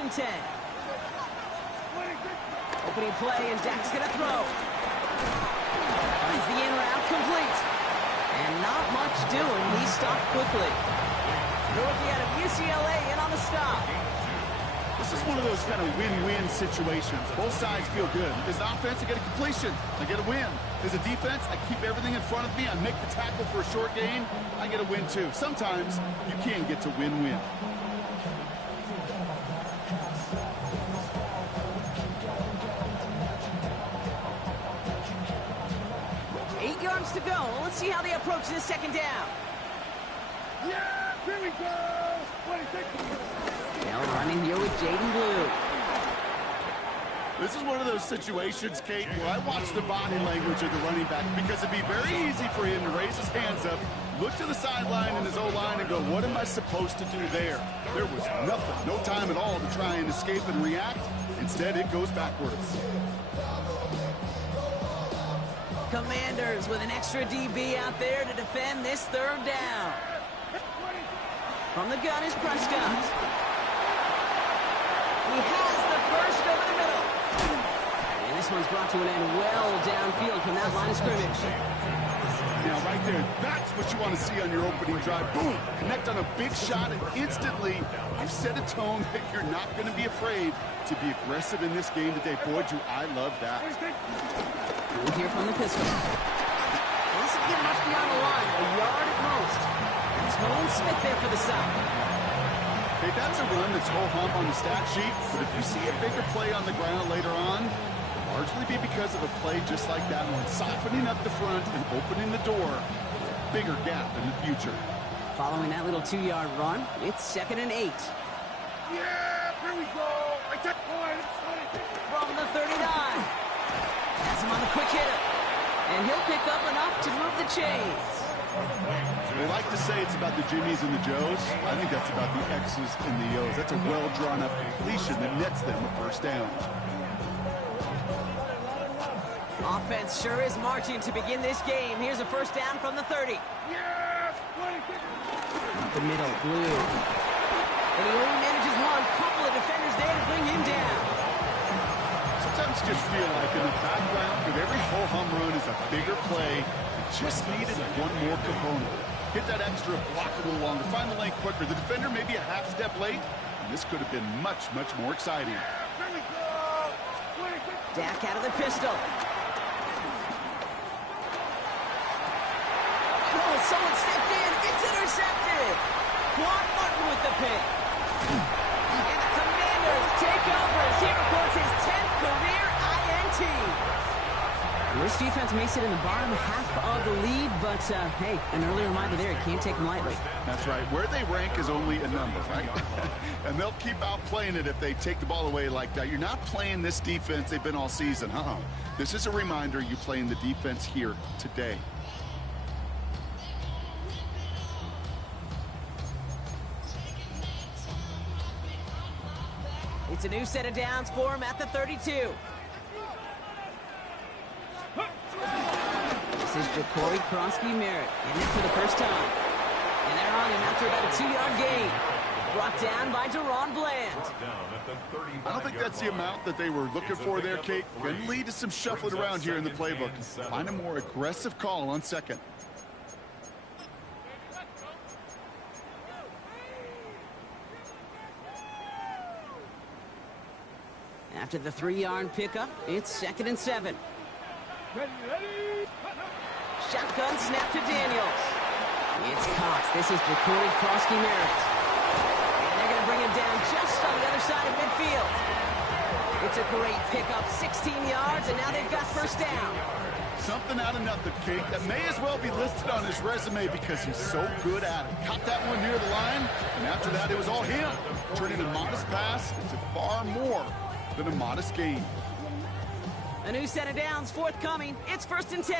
and 10. Opening play, and Dak's going to throw. Finds the in route complete. And not much doing. He stopped quickly. The rookie out of UCLA in on the stop. This is one of those kind of win-win situations. Both sides feel good. As an offense, I get a completion. I get a win. As a defense, I keep everything in front of me. I make the tackle for a short gain. I get a win, too. Sometimes you can get to win-win. 8 yards to go. Let's see how they approach this second down. Yeah, here we go. 26. Now running here with Jaden Blue. This is one of those situations, Kate, where I watch the body language of the running back because it'd be very easy for him to raise his hands up, look to the sideline in his O-line and go, what am I supposed to do there? There was nothing, no time at all to try and escape and react. Instead, it goes backwards. Commanders with an extra DB out there to defend this third down. From the gun is Prescott. He has the first over the middle. And this one's brought to an end well downfield from that line of scrimmage. Now, right there, that's what you want to see on your opening drive. Boom! Connect on a big shot, and instantly you set a tone that you're not going to be afraid to be aggressive in this game today. Boy, do I love that. We'll hear from the pistol. This doesn't get much beyond the line, a yard at most. It's Nolan Smith there for the side. Hey, that's a run that's ho-hum on the stat sheet, but if you see a bigger play on the ground later on, it'll largely be because of a play just like that one, softening up the front and opening the door for a bigger gap in the future. Following that little 2-yard run, it's 2nd and 8. Yeah, here we go. I took points. From the 39. Has him on the quick hitter. And he'll pick up enough to move the chains. They like to say it's about the Jimmies and the Joes. I think that's about the X's and the O's. That's a well-drawn-up completion that nets them a first down. Offense sure is marching to begin this game. Here's a first down from the 30. Yes, 26. The middle, Blue. And he only manages one. Couple of defenders there to bring him down. Sometimes you just feel like in the background of every ho-hum run is a bigger play. Just needed one more component. Get that extra block a little longer. Find the lane quicker. The defender may be a half step late, and this could have been much, much more exciting. Here we go. 26. Dak out of the pistol. Oh, someone stepped in. It's intercepted. Quan Martin with the pick. And the Commanders take over as he reports his 10th career INT. This defense may sit in the bottom half of the lead, but, hey, an early reminder there, it can't take them lightly. That's right. Where they rank is only a number, right? And they'll keep outplaying it if they take the ball away like that. You're not playing this defense they've been all season. This is a reminder you playing the defense here today. It's a new set of downs for him at the 32. This is Ja'Cory Krosky-Merritt, in it for the first time. And they're on him after about a 2-yard gain. Brought down by Deron Bland. I don't think that's the amount that they were looking for there, Kate. Going to lead to some shuffling around here in the playbook. Find a more aggressive call on second. After the 3-yard pickup, it's 2nd and 7. Ready. Shotgun snap to Daniels. It's Cox. This is Ja'Cory Krosky-Merritt. And they're going to bring him down just on the other side of midfield. It's a great pickup, 16 yards, and now they've got first down. Something out of nothing, Kate. That may as well be listed on his resume because he's so good at it. Caught that one near the line, and after that, it was all him. Turning a modest pass into far more than a modest gain. A new set of downs forthcoming. It's 1st and 10.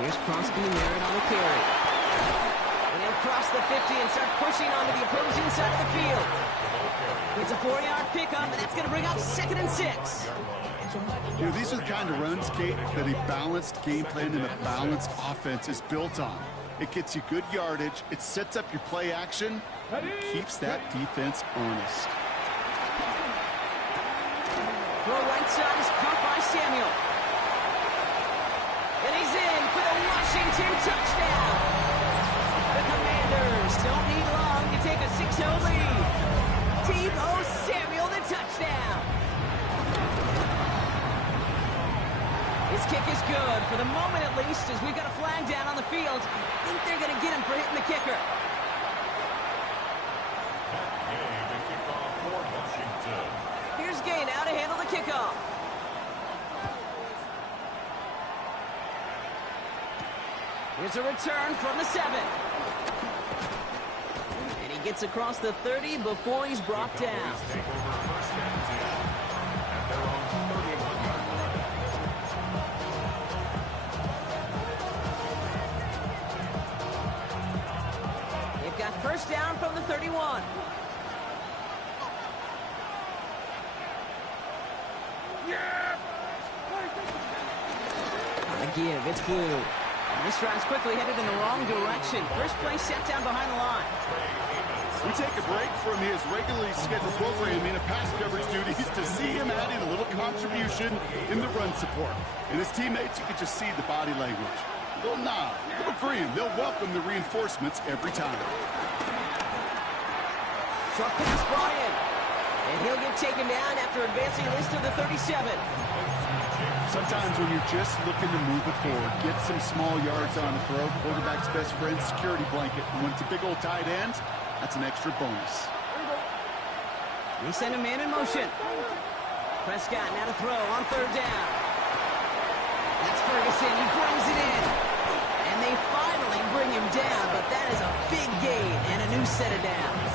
Here's Krosky-Merritt on the carry. And he'll cross the 50 and start pushing onto the opposing side of the field. It's a 4-yard pickup, and that's going to bring up 2nd and 6. You know, these are the kind of runs, Kate, that a balanced game plan and a balanced offense is built on. It gets you good yardage. It sets up your play action. And keeps that defense honest. Throw right side is caught by Samuel. And he's in for the Washington touchdown. The Commanders don't need long to take a 6-0 lead. Tebow Samuel, the touchdown. His kick is good, for the moment at least, as we got a flag down on the field. I think they're going to get him for hitting the kicker. Here's Gay now to handle the kickoff. Here's a return from the 7. And he gets across the 30 before he's brought down. They've got first down from the 31. On the give, it's Blue. And this drive's quickly headed in the wrong direction. First play set down behind the line. We take a break from his regularly scheduled programming of pass coverage duties to see him adding a little contribution in the run support. And his teammates, you can just see the body language. They'll nod, they'll agree, they'll welcome the reinforcements every time. Short pass brought in. And he'll get taken down after advancing this to the 37. Sometimes when you're just looking to move it forward, get some small yards on the throw, quarterback's best friend, security blanket. And when it's a big old tight end, that's an extra bonus. We send a man in motion. Prescott now to throw on third down. That's Ferguson. He brings it in. And they finally bring him down, but that is a big gain and a new set of downs.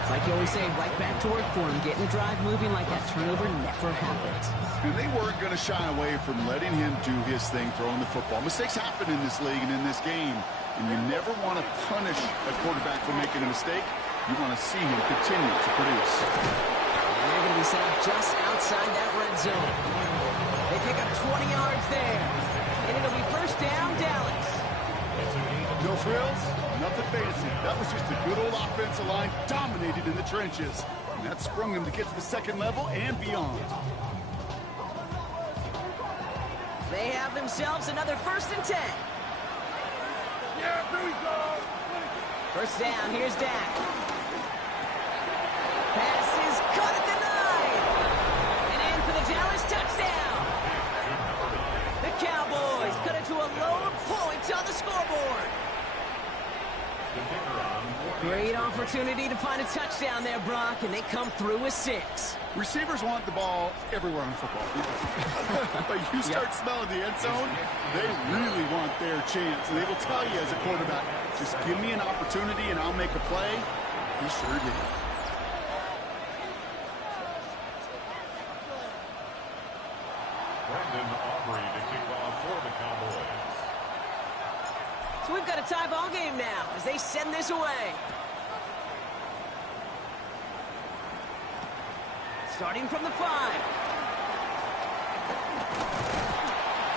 It's like you always say, right back to work for him, getting the drive moving like that turnover never happened. And they weren't going to shy away from letting him do his thing, throwing the football. Mistakes happen in this league and in this game, and you never want to punish a quarterback for making a mistake. You want to see him continue to produce. And they're going to be set up just outside that red zone. They pick up 20 yards there, and it'll be first down, Dallas. No frills, nothing fancy. That was just a good old offensive line dominated in the trenches. And that sprung them to get to the second level and beyond. They have themselves another 1st and 10. Yeah, here we go. First down, here's Dak. Pass is caught at the 9. And in for the Dallas touchdown. The Cowboys cut it to a load point on the scoreboard. Great opportunity to find a touchdown there, Brock, and they come through with 6. Receivers want the ball everywhere on the football field. But you start smelling the end zone, they really want their chance. And they will tell you as a quarterback, just give me an opportunity and I'll make a play. He sure did. So we've got a tie ball game now as they send this away. Starting from the 5.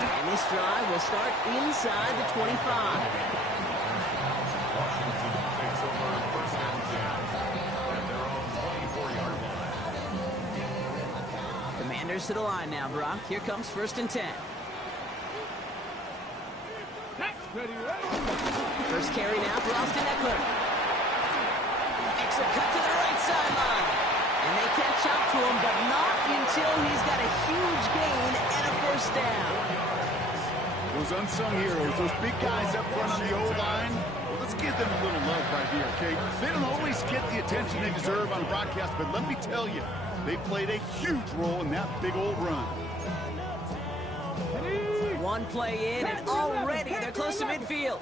And this drive will start inside the 25. Washington takes over first and 10 at their own 24-yard line. Commanders to the line now, Brock. Here comes 1st and 10. First carry now for Austin Eckler. Makes a cut to the right sideline. And they catch up to him, but not until he's got a huge gain and a first down. Those unsung heroes, those big guys up front on the O-line, well, let's give them a little love right here, okay? They don't always get the attention they deserve on the broadcast, but let me tell you, they played a huge role in that big old run. One play in, and already they're close to midfield.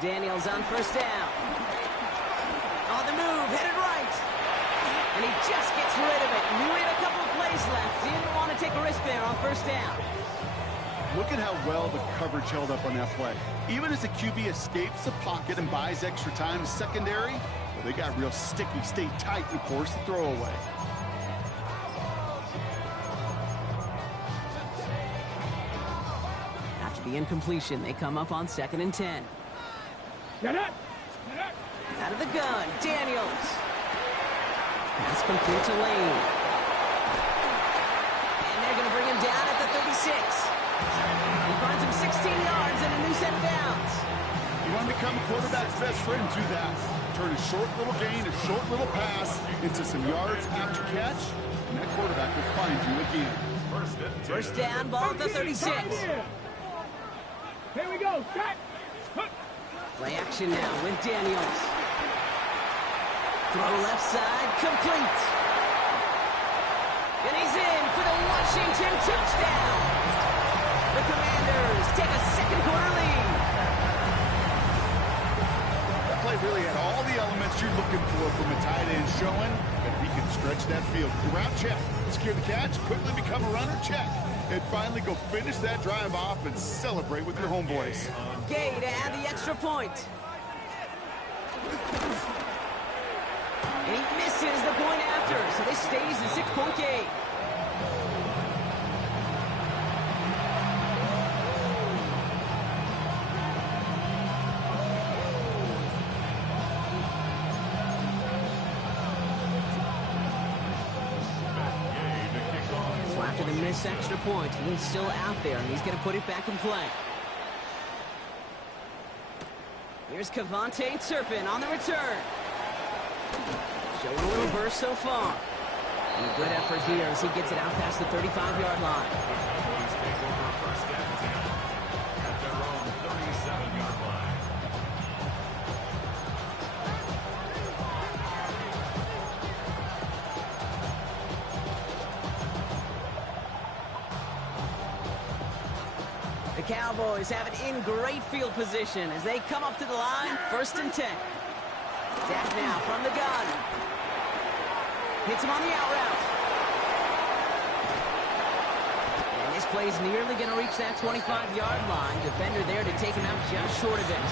Daniels on first down. On the move, headed right. And he just gets rid of it. Knew he had a couple of plays left. Didn't want to take a risk there on first down. Look at how well the coverage held up on that play. Even as the QB escapes the pocket and buys extra time secondary, well, they got real sticky, stayed tight, and forced the throwaway. the incompletion. They come up on 2nd and 10. Out of the gun, Daniels. Pass complete to Lane. And they're going to bring him down at the 36. He finds him 16 yards and a new set of downs. You want to become a quarterback's best friend, do that. Turn a short little gain, a short little pass into some yards after catch, and that quarterback will find you again. First down, ball at the 36. Here we go. Play action now with Daniels. Throw left side, complete. And he's in for the Washington touchdown. The Commanders take a second quarter lead. That play really had all the elements you're looking for from a tight end, showing that he can stretch that field. Route check, secure the catch, quickly become a runner, check. And finally go finish that drive off and celebrate with your homeboys. Gay to add the extra point. And he misses the point after, so this stays a 6-point game. So after the missed extra point, he's still out there, and he's going to put it back in play. Here's Cavante Turpin on the return. Showing a little burst so far. And a good effort here as he gets it out past the 35-yard line. Cowboys take over first and 10 at their own 37-yard line. The Cowboys have it in great field position as they come up to the line, 1st and 10. Dak now from the gun. Hits him on the out route. And this play's nearly going to reach that 25-yard line. Defender there to take him out just short of it.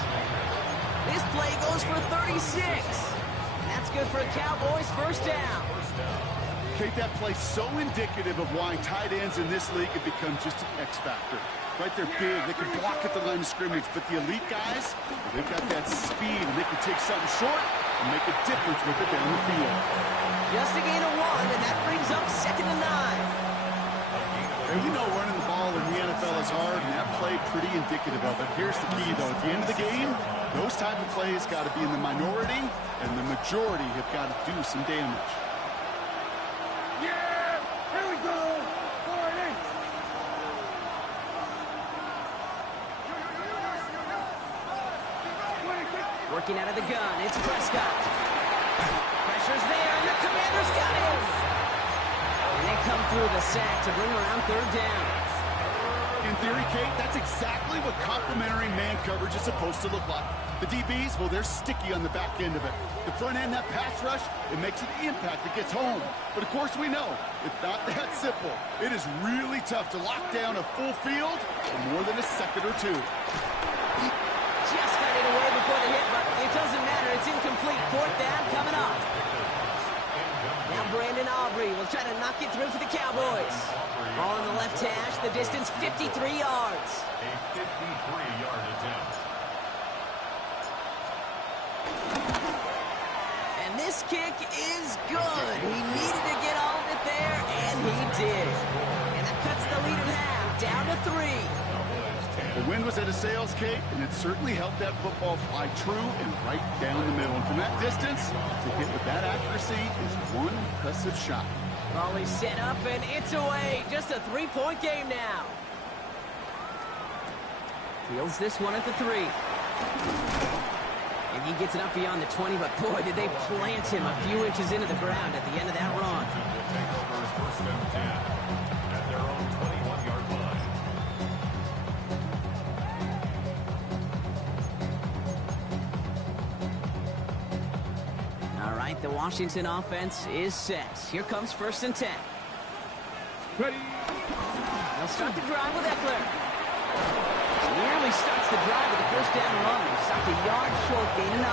This play goes for 36. And that's good for a Cowboys first down. Kate, that play's so indicative of why tight ends in this league have become just an X factor. Right, they're big, they can block at the line of scrimmage, but the elite guys, they've got that speed, and they can take something short and make a difference with it down the field. Just a gain of 1, and that brings up 2nd and 9. And you know running the ball in the NFL is hard, and that play pretty indicative of it. Here's the key, though. At the end of the game, those type of plays got to be in the minority, and the majority have got to do some damage. Yeah! Here we go! Working out of the gun, it's Prescott. Pressure's there, and the Commanders got him. And they come through the sack to bring around 3rd down. In theory, Kate, that's exactly what complementary man coverage is supposed to look like. The DBs, well, they're sticky on the back end of it. The front end, that pass rush, it makes an impact. It gets home. But, of course, we know it's not that simple. It is really tough to lock down a full field for more than a second or two. Just got it away before the hit, but it doesn't matter. It's incomplete. 4th down coming up. Now Brandon Aubrey will try to knock it through for the Cowboys. Ball on the left hash, the distance 53 yards. A 53-yard attempt. And this kick is good. He needed to get all of it there, and he did. And that cuts the lead in half, down to 3. The wind was at a sails, Kate, and it certainly helped that football fly true and right down the middle. And from that distance, to hit with that accuracy is one impressive shot. Ball is set up, and it's away. Just a 3-point game now. Fields this one at the 3. And he gets it up beyond the 20, but boy, did they plant him a few inches into the ground at the end of that run. Will take over first and 10 at their own 21-yard line. All right, the Washington offense is set. Here comes 1st and 10. Ready? They'll start the drive with Eckler. Nearly starts the drive with the first down run. Stopped a yard short, gain of 9.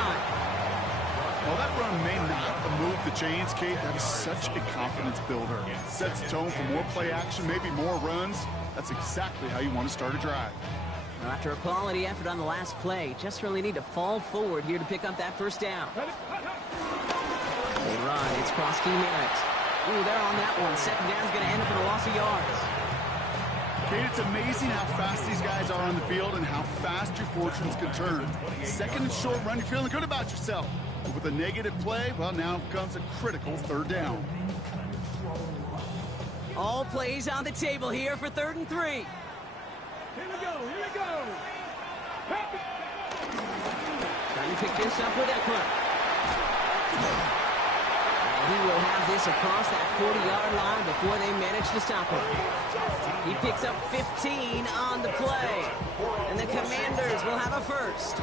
While that run may not move the chains, Kate, that is such a confidence builder. Sets the tone for more play action, maybe more runs. That's exactly how you want to start a drive. Now, after a quality effort on the last play, just really need to fall forward here to pick up that first down. They run. It's Krosky Merritt. Ooh, they're on that one. Second down's going to end up in a loss of yards. Kate, it's amazing how fast these guys are on the field and how fast your fortunes can turn. Second and short run, you're feeling good about yourself. But with a negative play, well, now comes a critical third down. All plays on the table here for 3rd and 3. Here we go, here we go. Trying to pick this up with Eckler. And he will have this across that 40-yard line before they manage to stop him. He picks up 15 on the play. And the Commanders will have a first.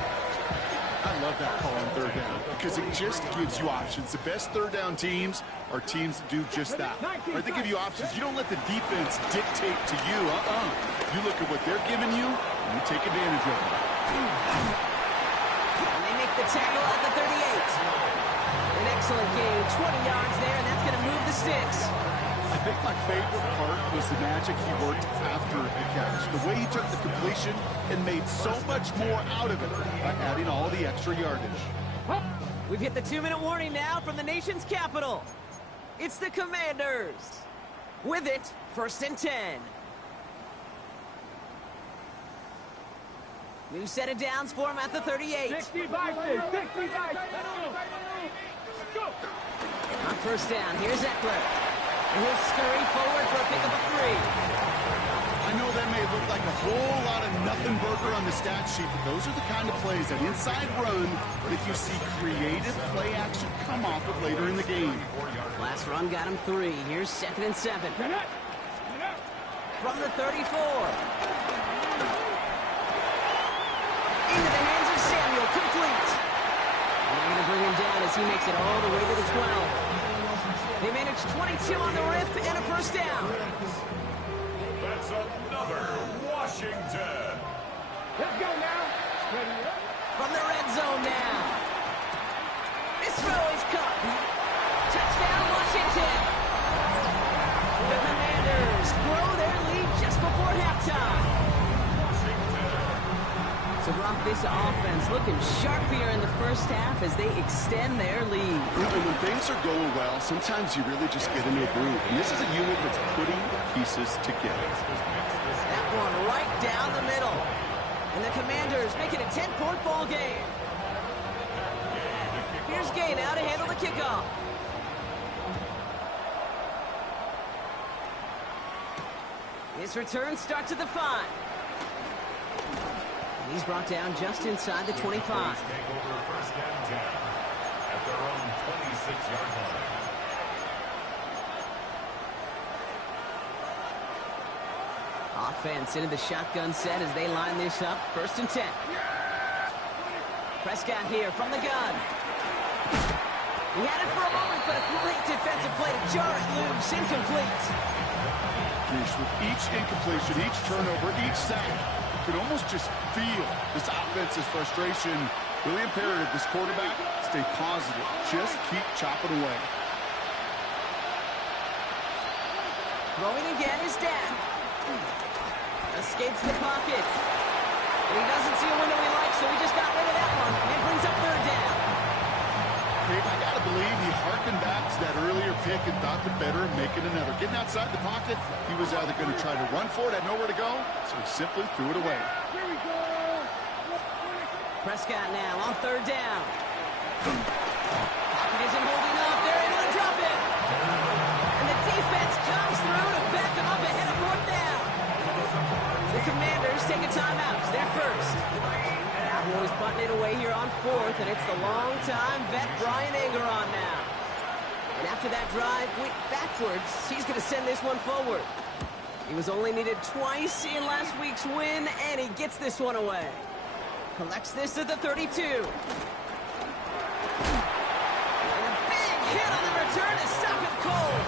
I love that call on third down because it just gives you options. The best third down teams are teams that do just that. Right? They give you options. You don't let the defense dictate to you. You look at what they're giving you, and you take advantage of it. And they make the tackle at the 38. An excellent gain, 20 yards there, and that's going to move the sticks. I think my favorite part was the magic he worked after the catch. The way he took the completion and made so much more out of it by adding all the extra yardage. We've hit the 2-minute warning now from the nation's capital. It's the Commanders. With it, 1st and 10. New set of downs for him at the 38. 65, 65. Go. On 1st down, here's Eckler. And he'll scurry forward for a pickup of 3. I know that may look like a whole lot of nothing burger on the stat sheet, but those are the kind of plays, that inside run, that you see creative play action come off of later in the game. Last run got him 3. Here's 2nd and 7. From the 34. Into the hands of Samuel, complete. And they're going to bring him down as he makes it all the way to the 12. They managed 22 on the rip and a first down. That's another Washington. Let's go now. Ready up. From the red zone now. This throw is caught. Touchdown, Washington. The Commanders grow their lead just before halftime. So, Brock, this offense looking sharp here in the first half as they extend their lead. And when things are going well, sometimes you really just get into a groove. And this is a unit that's putting pieces together. That one right down the middle. And the Commanders make it a 10-point ball game. Here's Gay now to handle the kickoff. His return starts at the 5. He's brought down just inside the 25. Take over 1st and 10 at their own 26-yard line. Offense into the shotgun set as they line this up. 1st and 10. Prescott here from the gun. He had it for a moment, but a great defensive play to jar it loose. Incomplete. With each incompletion, each turnover, each sack, you can almost just feel this offense's frustration. Really imperative, this quarterback, stay positive. Just keep chopping away. Throwing again is Dan. Escapes the pocket. But he doesn't see a window he likes, so he just got rid of that one. And brings up 3rd down. I got to believe he harkened back to that earlier pick and thought the better of making another. Getting outside the pocket, he was either going to try to run for it, had nowhere to go, so he simply threw it away. Here we go. Prescott now on 3rd down. Pocket isn't holding up. They're able to drop it. And the defense comes through to back them up ahead of 4th down. The Commanders take a timeout. They're first. Cowboys butting it away here on 4th, and it's the long-time vet Brian Anger on now. And after that drive went backwards, he's going to send this one forward. He was only needed twice in last week's win, and he gets this one away. Collects this at the 32. And a big hit on the return to stop him cold.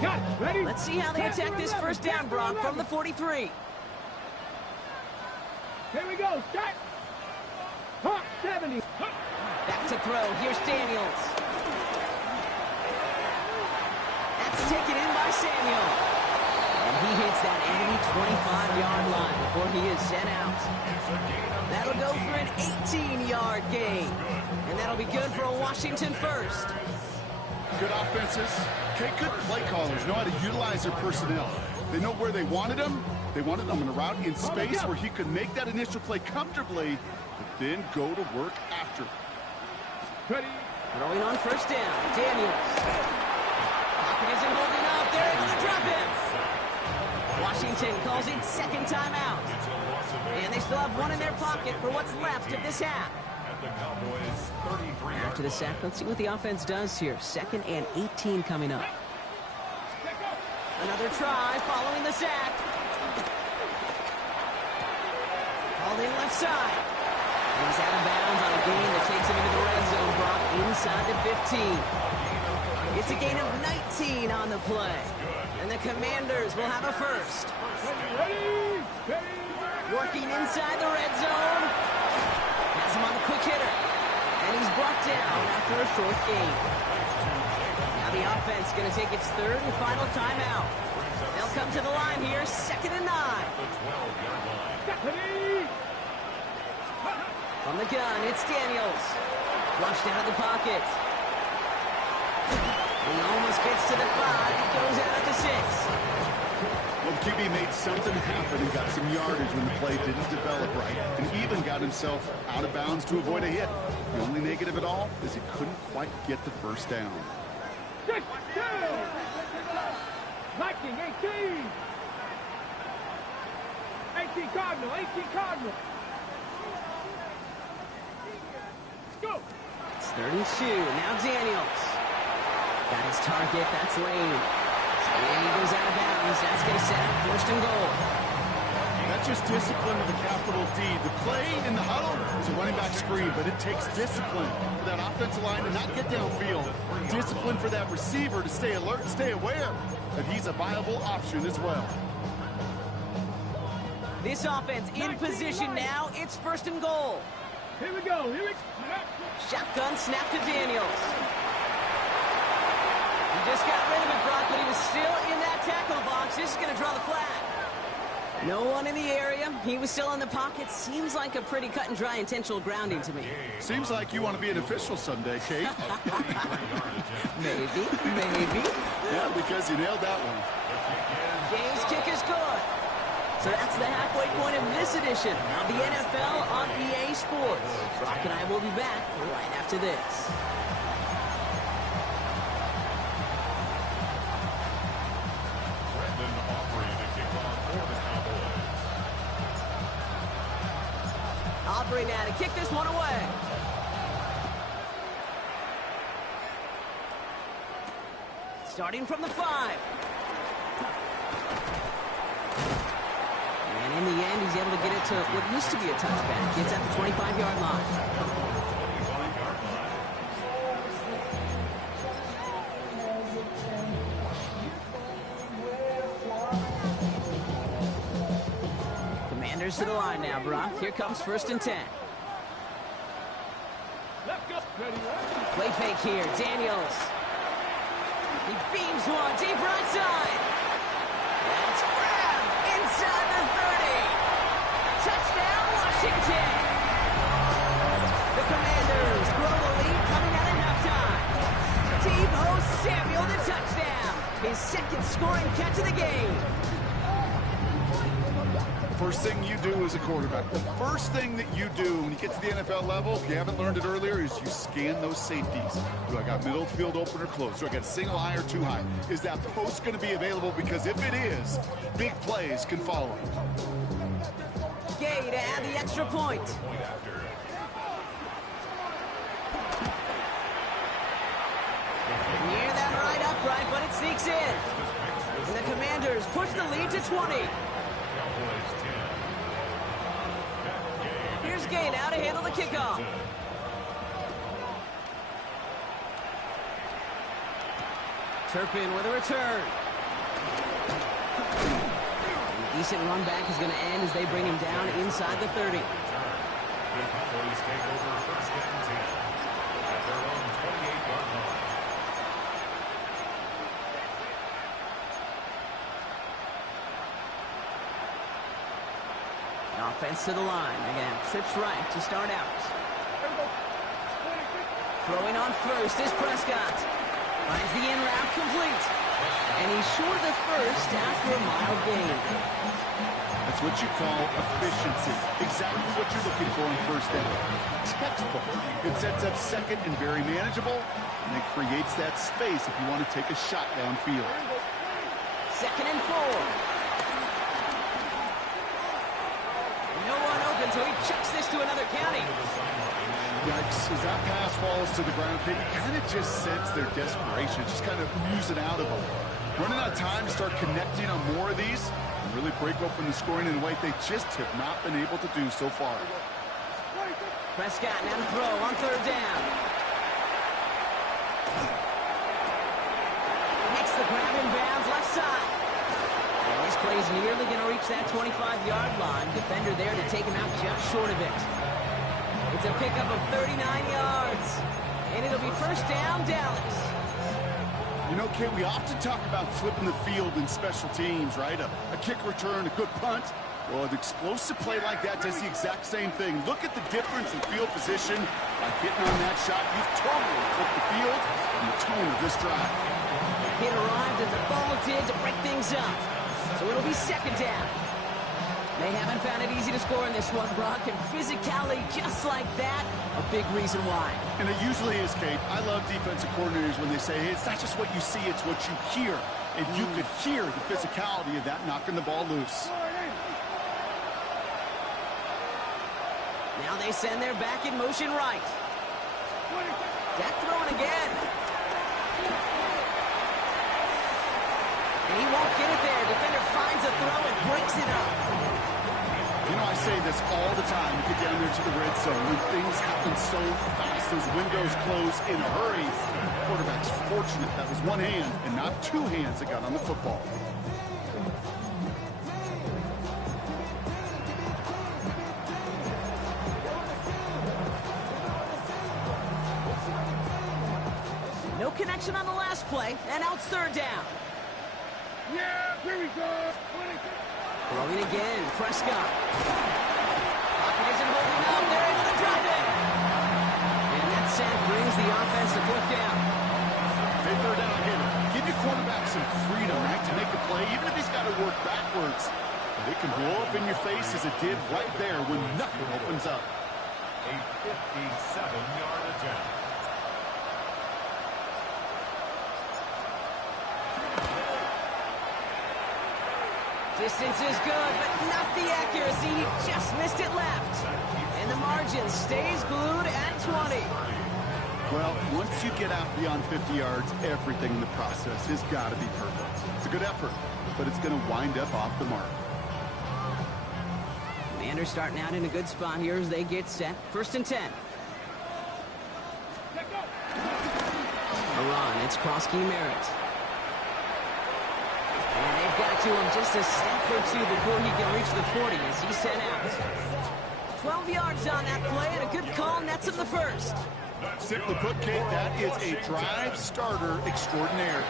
Got it. Ready? Let's see how they attack this first down, Brock, from the 43. Here we go. Start. Hot 70. Back to throw. Here's Daniels. It's taken in by Samuel. And he hits that enemy 25-yard line before he is sent out. That'll go for an 18-yard gain. And that'll be good for a Washington first. Good offenses. Okay, good play callers know how to utilize their personnel. They know where they wanted him. They wanted him in a route in space where he could make that initial play comfortably, but then go to work after. Throwing on first down, Daniels. Pocket isn't holding up. They're able to drop him. Washington calls it second timeout. And they still have one in their pocket for what's left of this half. After the sack, let's see what the offense does here. 2nd and 18 coming up. Another try following the sack. Called in left side. And he's out of bounds on a gain that takes him into the red zone, Brock, inside the 15. It's a gain of 19 on the play. And the Commanders will have a first. Working inside the red zone. Has him on the quick hitter. And he's brought down after a short gain. Now the offense going to take its third and final timeout. They'll come to the line here, 2nd and 9. From the gun, it's Daniels. Flushed out of the pocket. He almost gets to the 5. He goes out at the 6. Well, the QB made something happen and got some yardage when the play didn't develop right, and even got himself out of bounds to avoid a hit. The only negative at all is he couldn't quite get the first down. 6-2. Viking 18. 18 Cardinal. 18 Cardinal. Let's go. It's 3rd and 2. Now Daniels. Got his target. That's Lane. And he goes out of bounds. That's going to set up 1st and goal. That's just discipline with a capital D. The play in the huddle is a running back screen, but it takes discipline for that offensive line to not get downfield. Discipline for that receiver to stay alert and stay aware that he's a viable option as well. This offense in position now. It's 1st and goal. Here we go. Here we go. Shotgun snap to Daniels. He just got rid of it, Brock, but he was still in that tackle box. This is going to draw the flag. No one in the area. He was still in the pocket. Seems like a pretty cut and dry intentional grounding to me. Seems like you want to be an official someday, Kate. Maybe. Yeah, because you nailed that one. Game's kick is good. So that's the halfway point of this edition of the NFL on EA Sports. Brock and I will be back right after this. Aubrey now to kick this one away. Starting from the 5. And in the end, he's able to get it to what used to be a touchback. Gets at the 25-yard line. Commanders to the line now, Brock. Here comes 1st and 10. Play fake here. Daniels. He beams one deep right side. That's grabbed inside the 30. Touchdown, Washington. The Commanders grow the lead coming out at halftime. Deebo Samuel the touchdown. His 2nd scoring catch of the game. First thing you do as a quarterback, the first thing that you do when you get to the NFL level, if you haven't learned it earlier, is you scan those safeties. Do I got middle field open or close? Do I got a single high or 2 high? Is that post going to be available? Because if it is, big plays can follow. Gay to add the extra point. Near that right upright, but it sneaks in. And the Commanders push the lead to 20. Here's Gay now to handle the kickoff. Turpin with a return. A decent run back is going to end as they bring him down inside the 30. The Cowboys take over 1st and 10 at their own 28-yard line. Offense to the line. Again, trips right to start out. Throwing on first is Prescott. Finds the in route complete. And he's short of the first after a mile gain. That's what you call efficiency. Exactly what you're looking for on first down. Textbook. It sets up second and very manageable, and it creates that space if you want to take a shot downfield. 2nd and 4. No one open, so he chucks this to another county. Yikes, as that pass falls to the ground, you kind of just sense their desperation, just kind of oozing out of them. Running out of time to start connecting on more of these and really break open the scoring in a way they just have not been able to do so far. Prescott now to throw on 3rd down. Makes the grab in bounds left side. And this play's nearly going to reach that 25-yard line. Defender there to take him out just short of it. It's a pickup of 39 yards. And it'll be 1st down, Dallas. You know, Kate, we often talk about flipping the field in special teams, right? A kick return, a good punt. Well, an explosive play like that does the exact same thing. Look at the difference in field position. By hitting on that shot, you've totally flipped the field and the tone of this drive. Hit arrived as the ball did to break things up. So it'll be 2nd down. They haven't found it easy to score in this one, Brock, and physicality just like that, a big reason why. And it usually is, Kate. I love defensive coordinators when they say, hey, it's not just what you see, it's what you hear. And you could hear the physicality of that knocking the ball loose. Now they send their back in motion right. Dak throwing again. And he won't get it there. Defender finds a throw and breaks it up. You know, I say this all the time. You get down there to the red zone. When things happen so fast, those windows close in a hurry. The quarterback's fortunate that was one hand and not two hands that got on the football. No connection on the last play, and now it's 3rd down. Yeah, here we go. Throwing again, Prescott. Pocket isn't holding up. They're able to drop it. And that sack brings the offense to 4th down. Hey, 3rd down again. Give your quarterback some freedom, right, to make a play, even if he's got to work backwards. But it can blow up in your face as it did right there when nothing opens up. A 57-yard attempt. Distance is good, but not the accuracy. He just missed it left. And the margin stays glued at 20. Well, once you get out beyond 50 yards, everything in the process has got to be perfect. It's a good effort, but it's going to wind up off the mark. Commanders starting out in a good spot here as they get set. 1st and 10. A run. It's Krosky Merritt. And they've got to him just a step or two before he can reach the 40 as he's sent out. 12 yards on that play and a good call nets him the 1st. Simply put, Kate, that is a drive starter extraordinaire.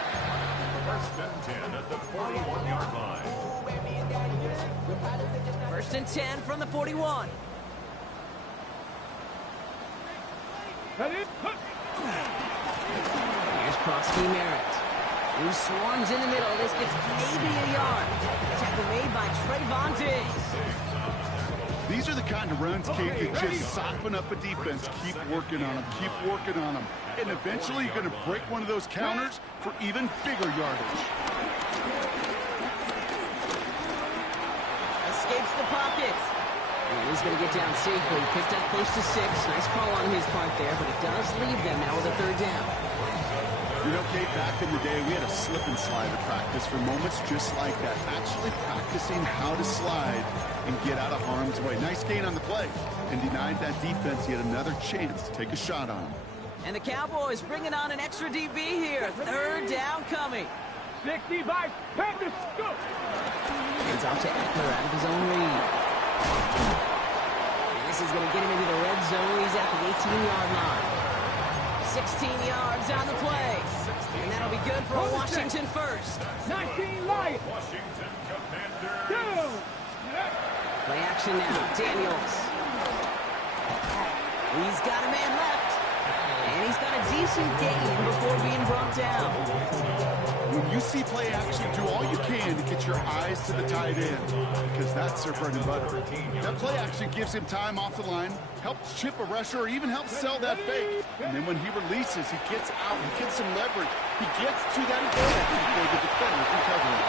1st and 10 at the 41-yard line. 1st and 10 from the 41. Here's Krosky Merritt, who swarms in the middle. This gets maybe a yard. Tackle made by Trayvon Diggs. These are the kind of runs, Kate, that just soften up a defense. Keep working on them. Keep working on them. And eventually you're going to break one of those counters for even bigger yardage. Escapes the pocket. And he's going to get down safely. Picked up close to 6. Nice call on his part there, but it does leave them now with a 3rd down. You know, Kate, back in the day, we had a slip and slide at practice for moments just like that. Actually practicing how to slide and get out of harm's way. Nice gain on the play. And denied that defense yet another chance to take a shot on him. And the Cowboys bringing on an extra DB here. 3rd down coming. 65, Panthers, go! Hands off to Eckler out of his own read. And this is going to get him into the red zone. He's at the 18-yard line. 16 yards on the play. And that'll be good for a Washington 1st. 19 Lions. Washington Commanders. Play action now. Daniels. He's got a man left. And he's got a decent gain before being brought down. When you see play action, do all you can to get your eyes to the tight end, because that's their bread and butter. That play action gives him time off the line, helps chip a rusher, or even helps sell that fake. And then when he releases, he gets out, he gets some leverage. He gets to that goal before the defender can cover him.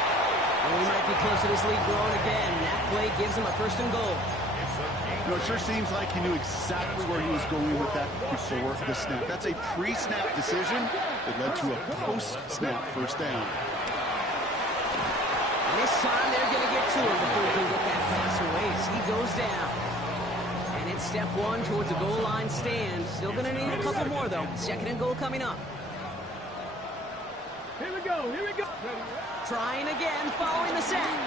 Well, he might be close to this lead growing again. That play gives him a 1st and goal. You know, it sure seems like he knew exactly where he was going with that before the snap. That's a pre-snap decision that led to a post-snap 1st down. And this time they're going to get to him before he can get that pass away as he goes down. And it's step 1 towards a goal line stand. Still going to need a couple more, though. 2nd and goal coming up. Here we go. Trying again following the sack.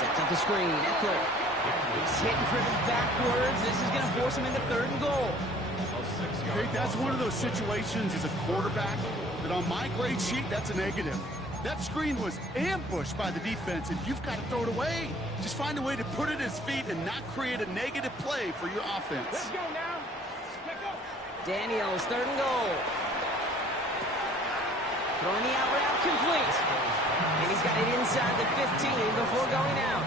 Sets up the screen. Eckler. He's hitting for the backwards. This is going to force him into 3rd and goal. Okay, that's one of those situations as a quarterback that on my grade sheet, that's a negative. That screen was ambushed by the defense, and you've got to throw it away. Just find a way to put it at his feet and not create a negative play for your offense. Let's go now. Let's go. Daniels, 3rd and goal. Throwing the out route complete. And he's got it inside the 15 before going out.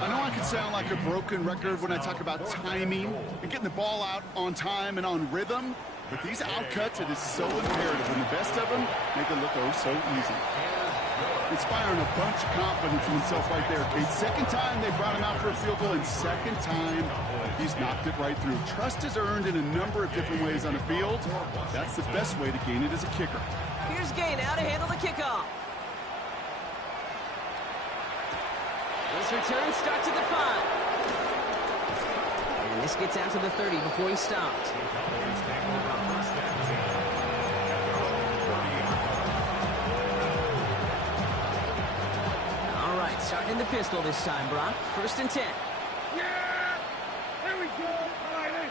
I know I can sound like a broken record when I talk about timing and getting the ball out on time and on rhythm, but these outcuts, it is so imperative, and the best of them make it look oh so easy. Inspiring a bunch of confidence in himself right there, Kate. 2nd time they brought him out for a field goal, and 2nd time he's knocked it right through. Trust is earned in a number of different ways on the field. That's the best way to gain it as a kicker. Here's Gay now to handle the kickoff. This return starts at the 5. And this gets out to the 30 before he stopped. All right, starting in the pistol this time, Brock. 1st and 10. Yeah. Here we go. All right, hey.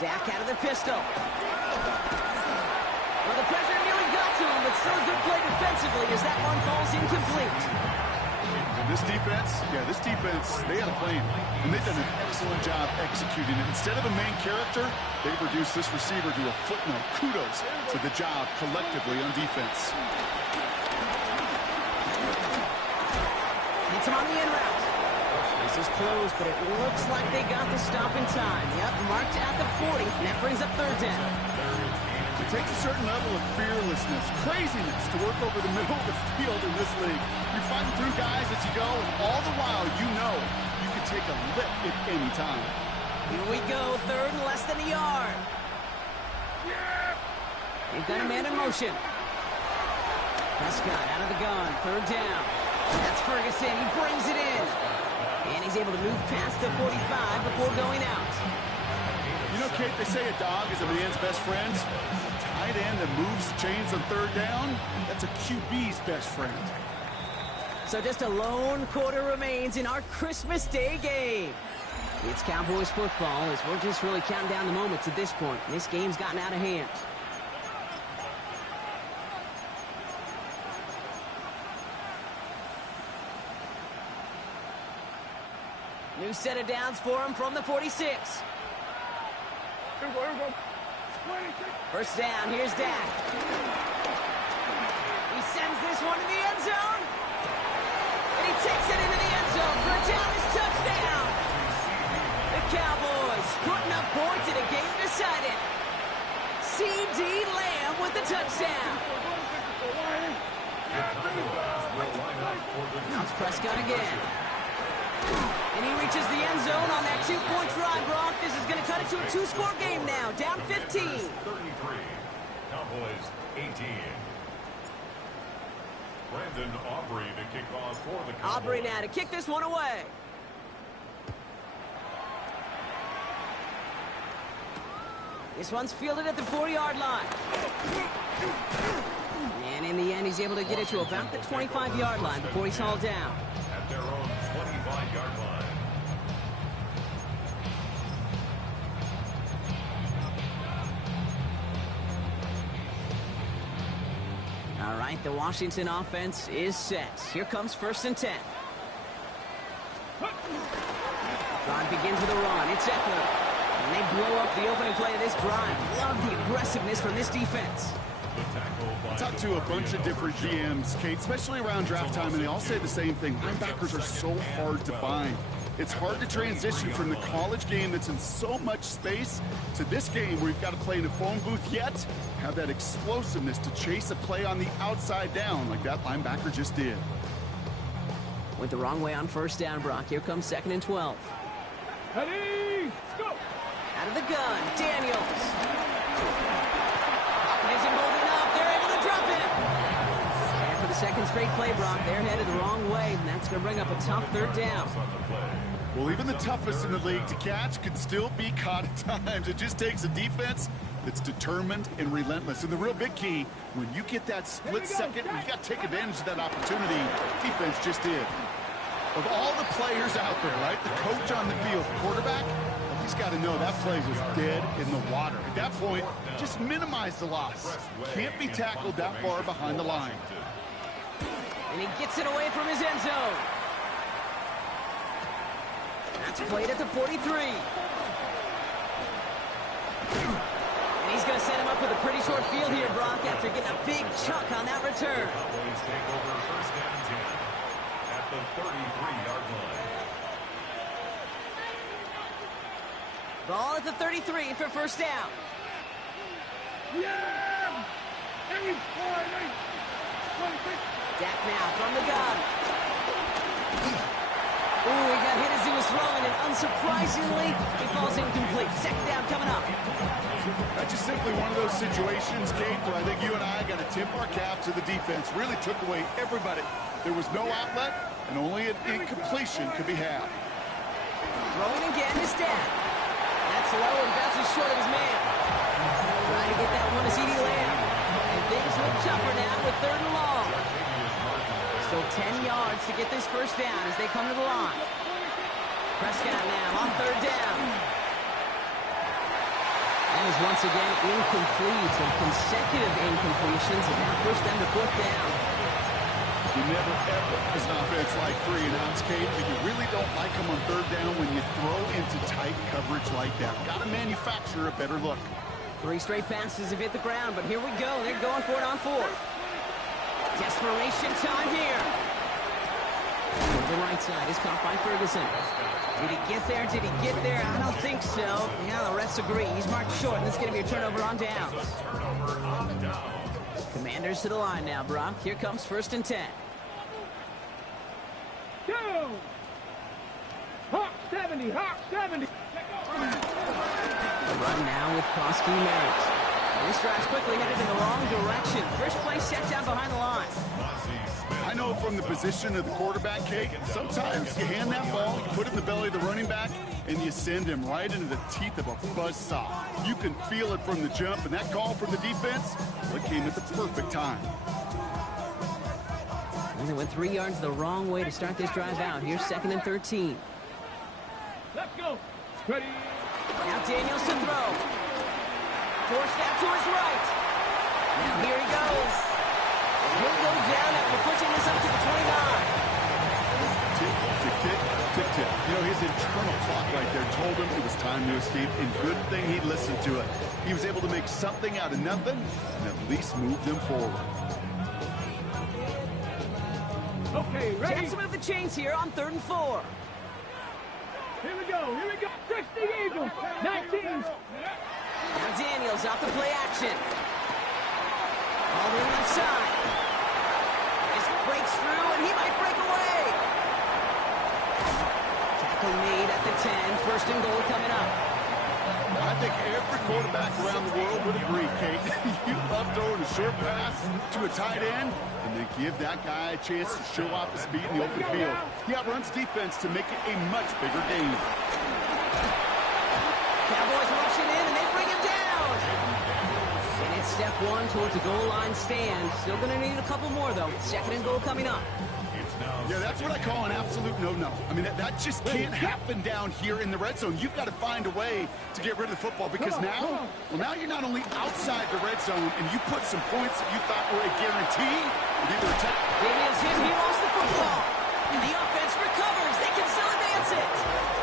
Dak out of the pistol. Well, the pressure nearly got to him, but still a good play defensively as that one falls incomplete. And this defense, they had a plan, and they've done an excellent job executing it. Instead of a main character, they've reduced this receiver to a footnote. Kudos to the job collectively on defense. Hits him on the in route. This is close, but it looks like they got the stop in time. Yep, marked at the 40, and that brings up 3rd down. It takes a certain level of fearlessness, craziness to work over the middle of the field in this league. You're fighting through guys as you go, and all the while you know you can take a lick at any time. Here we go, 3rd and less than a yard. They've got a man in motion. Prescott out of the gun, 3rd down. That's Ferguson, he brings it in. And he's able to move past the 45 before going out. You know, Kate, they say a dog is a man's best friend. Tight end that moves chains on 3rd down, that's a QB's best friend. So just a lone quarter remains in our Christmas Day game. It's Cowboys football as we're just really counting down the moments at this point. This game's gotten out of hand. New set of downs for him from the 46. Here we go. 1st down, here's Dak. He sends this one to the end zone. And he takes it into the end zone for a Dallas touchdown. The Cowboys putting up points in a game decided. C.D. Lamb with the touchdown. Now it's Prescott again. And he reaches the end zone on that 2-point try, Brock. This is going to cut it to a 2-score game now. Down 15. 33. Cowboys 18. Brandon Aubrey to kick off for the Cowboys. Aubrey now to kick this one away. This one's fielded at the 4-yard line. And in the end, he's able to get it to about the 25-yard line before he's hauled down. At their own 25-yard line. All right, the Washington offense is set. Here comes 1st and 10. Drive begins with a run. It's Eckler. And they blow up the opening play of this drive. Love the aggressiveness from this defense. I talked to a bunch of different GMs, Kate, especially around draft time, and they all say the same thing. Linebackers are so hard to find. It's hard to transition from the college game that's in so much space to this game where you've got to play in a phone booth, yet have that explosiveness to chase a play on the outside down like that linebacker just did. Went the wrong way on 1st down, Brock. Here comes 2nd and 12. Ready, go! Out of the gun, Daniels. Isn't holding up. They're able to drop him. And for the 2nd straight play, Brock, they're headed the wrong way, and that's going to bring up a tough 3rd down. Well, even the toughest in the league to catch could still be caught at times. It just takes a defense that's determined and relentless. And the real big key, when you get that split second, you got to take advantage of that opportunity. Defense just did. Of all the players out there, right, the coach on the field, the quarterback, he's got to know that play was dead in the water. At that point, just minimize the loss. Can't be tackled that far behind the line. And he gets it away from his end zone. That's played at the 43. And he's going to set him up with a pretty short field here, Brock, after getting a big chunk on that return. Cowboys take over 1st and 10 at the 33-yard line. Ball at the 33 for 1st down. Yeah! Dak now from the gun. Ooh, he got hit as he was throwing, and unsurprisingly, he falls incomplete. 2nd down coming up. That's just simply one of those situations, Kate, where I think you and I got to tip our cap to the defense. Really took away everybody. There was no outlet, and only an incompletion could be had. Throwing again is Dak. That's low and bounces short of his man. Trying to get that one to CeeDee Lamb. And things look tougher now with 3rd and long. So 10 yards to get this 1st down as they come to the line. Prescott now on 3rd down. That is once again incomplete, and consecutive incompletions, and now push them to 4th down. You never, ever, as an offense like 3 and outs, Kate, but you really don't like them on 3rd down when you throw into tight coverage like that. Got to manufacture a better look. 3 straight passes have hit the ground, but here we go. They're going for it on 4th. Desperation time here. The right side is caught by Ferguson. Did he get there? Did he get there? I don't think so. Yeah, the refs agree. He's marked short, and this is going to be a turnover on downs. Commanders to the line now, Brock. Here comes 1st and 10. Go! Hawk 70, Hawk 70. The run now with Koski Merritt. This drive's quickly headed in the wrong direction. First play set down behind the line. I know from the position of the quarterback, Kate, sometimes you hand that ball, you put it in the belly of the running back, and you send him right into the teeth of a buzzsaw. You can feel it from the jump, and that call from the defense, well, it came at the perfect time. And they went 3 yards the wrong way to start this drive out. Here's 2nd and 13. Let's go. Ready. Now Daniels to throw. Forced out to his right. Now here he goes. He'll go down after pushing this up to the 29. Tick, tick, tick, tick, tick. You know, his internal clock right there told him it was time to escape, and good thing he listened to it. He was able to make something out of nothing and at least move them forward. Okay, ready. Chance to move the chains here on 3rd and 4. Here we go, here we go. 60 Eagles, 19. Now Daniels off the play action. All the left side. This breaks through, and he might break away. Tackle made at the 10. 1st and goal coming up. I think every quarterback around the world would agree, Kate. You love throwing a short pass to a tight end, and then give that guy a chance to show off his speed in the open field. He outruns defense to make it a much bigger game. Cowboys rushing in, and they bring him down. And it's step 1 towards a goal line stand. Still going to need a couple more, though. 2nd and goal coming up. It's Yeah, that's what I call an absolute no-no. I mean, that just can't happen down here in the red zone. You've got to find a way to get rid of the football because now you're not only outside the red zone and you put some points that you thought were a guarantee with either attack. Daniels hit, he lost the football. And the offense recovers. They can still advance it.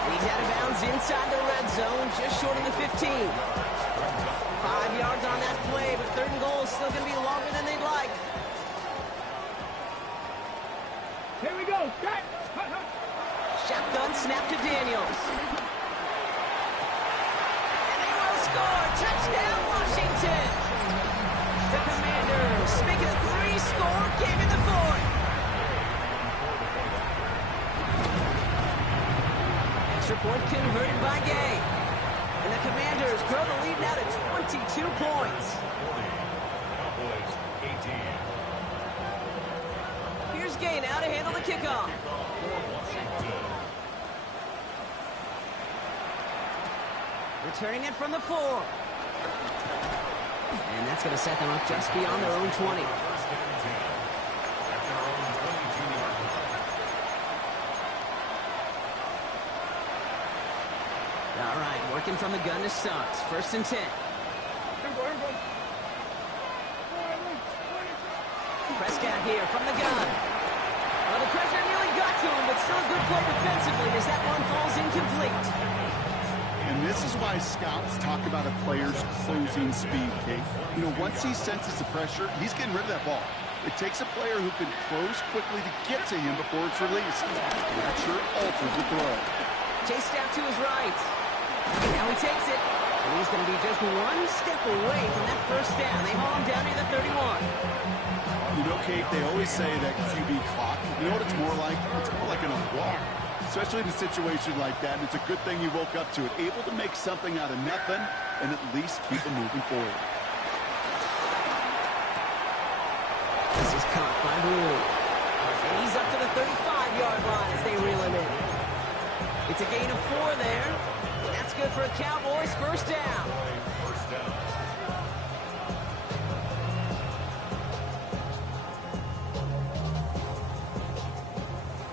And he's out of bounds inside the red zone, just short of the 15. 5 yards on that play, but third and goal is still going to be longer than they'd like. Here we go. Set. Shotgun snap to Daniels. And they will score. Touchdown, Washington. The Commanders make it a 3-score game in the fourth. Extra point converted by Gay. And the Commanders grow the lead now to 22 points. Cowboys 18. Here's Gay now to handle the kickoff. Returning it from the 4. And that's going to set them up just beyond their own 20. First and 10. At their own 22-yard line. All right, working from the gun to start. First and 10. Prescott here from the gun. Well, the pressure nearly got to him, but still a good play defensively as that one falls incomplete. And this is why scouts talk about a player's closing speed, Kate. You know, once he senses the pressure, he's getting rid of that ball. It takes a player who can close quickly to get to him before it's released. That sure alters the throw. Chased out to his right. And now he takes it. And he's going to be just one step away from that first down. They haul him down near the 31. You know, Kate, they always say that QB clock. You know what it's more like? It's more like an walk. Especially in a situation like that, and it's a good thing you woke up to it. Able to make something out of nothing and at least keep it moving forward. This is caught by Blue. And he's up to the 35-yard line as they reel him in. It's a gain of 4 there. And that's good for a Cowboys first down. First down.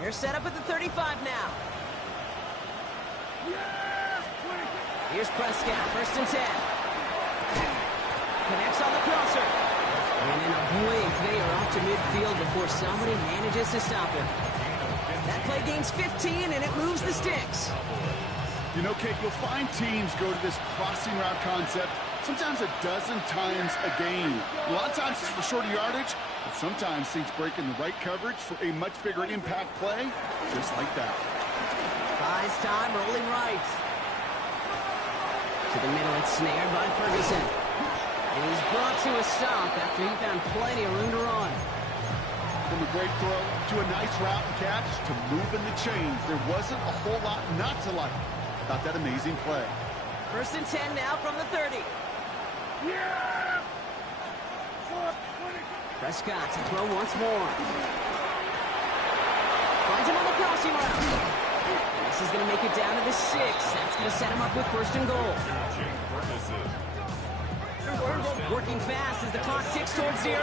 They're set up at the 35 now. Here's Prescott, first and 10. Connects on the crosser. And in a blink, they are off to midfield before somebody manages to stop him. That play gains 15, and it moves the sticks. You know, Kate, you'll find teams go to this crossing route concept sometimes a dozen times a game. A lot of times it's for shorter yardage, but sometimes teams break in the right coverage for a much bigger impact play, just like that. Buys time, rolling right. To the middle, it's snared by Ferguson. And he's brought to a stop after he found plenty of room to run. From a great throw to a nice route and catch to moving the chains. There wasn't a whole lot not to like about that amazing play. First and 10 now from the 30. Prescott to throw once more. Finds him on the crossing route. And this is going to make it down to the 6. That's going to set him up with first and goal. Working fast as the clock ticks towards 0.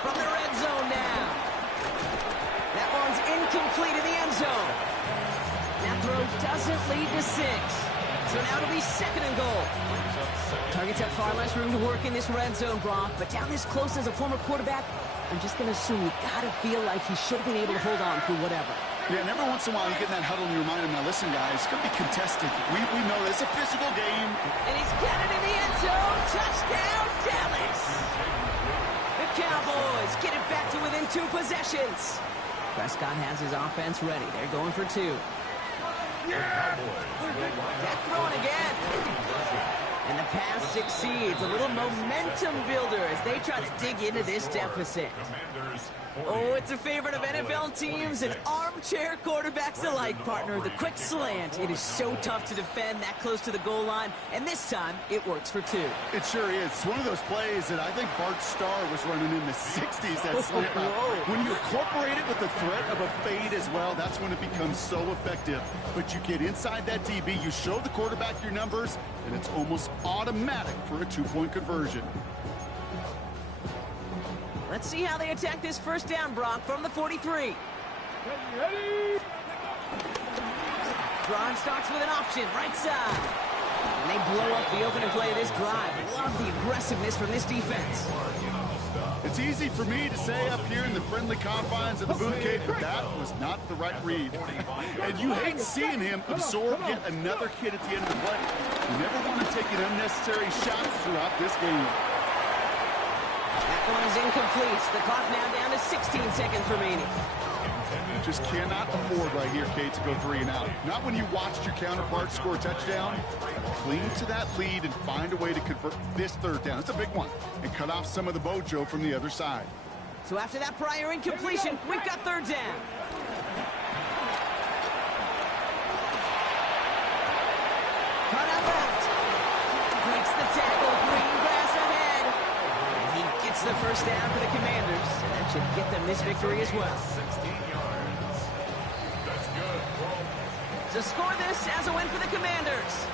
From the red zone now. That one's incomplete in the end zone. That throw doesn't lead to 6. So now it'll be second and goal. Targets have far less room to work in this red zone, Brock. But down this close as a former quarterback, I'm just going to assume you got to feel like he should have been able to hold on through whatever. Yeah, and every once in a while you get in that huddle and you remind him, now listen, guys, it's going to be contested. We know it's a physical game. And he's got it in the end zone. Touchdown, Dallas. The Cowboys get it back to within 2 possessions. Prescott has his offense ready. They're going for 2. That thrown again. And the pass succeeds. A little momentum builder as they try to dig into this deficit. Oh, it's a favorite of NFL teams and armchair quarterbacks alike, partner. The quick slant. It is so tough to defend that close to the goal line. And this time, it works for 2. It sure is. It's one of those plays that I think Bart Starr was running in the 60s, that slant route. When you incorporate it with the threat of a fade as well, that's when it becomes so effective. But you get inside that DB, you show the quarterback your numbers, and it's almost automatic for a 2-point conversion. Let's see how they attack this first down, Brock, from the 43. Ready? Drawn starts with an option, right side. And they blow up the opening play of this drive. Love the aggressiveness from this defense. It's easy for me to say up here in the friendly confines of the booth, Kate, but that was not the right read. And you hate seeing him absorb yet another hit at the end of the play. You never want to take an unnecessary shots throughout this game. That one is incomplete. The clock now down to 16 seconds remaining. Just cannot afford right here, Kate, to go 3 and out. Not when you watched your counterpart score a touchdown. Cling to that lead and find a way to convert this third down. It's a big one. And cut off some of the mojo from the other side. So after that prior incompletion, we've got third down. Cut out left. Breaks the tackle. Green grass ahead. And he gets the first down for the Commanders. And that should get them this victory as well. 16 yards. That's good. So score this as a win for the Commanders.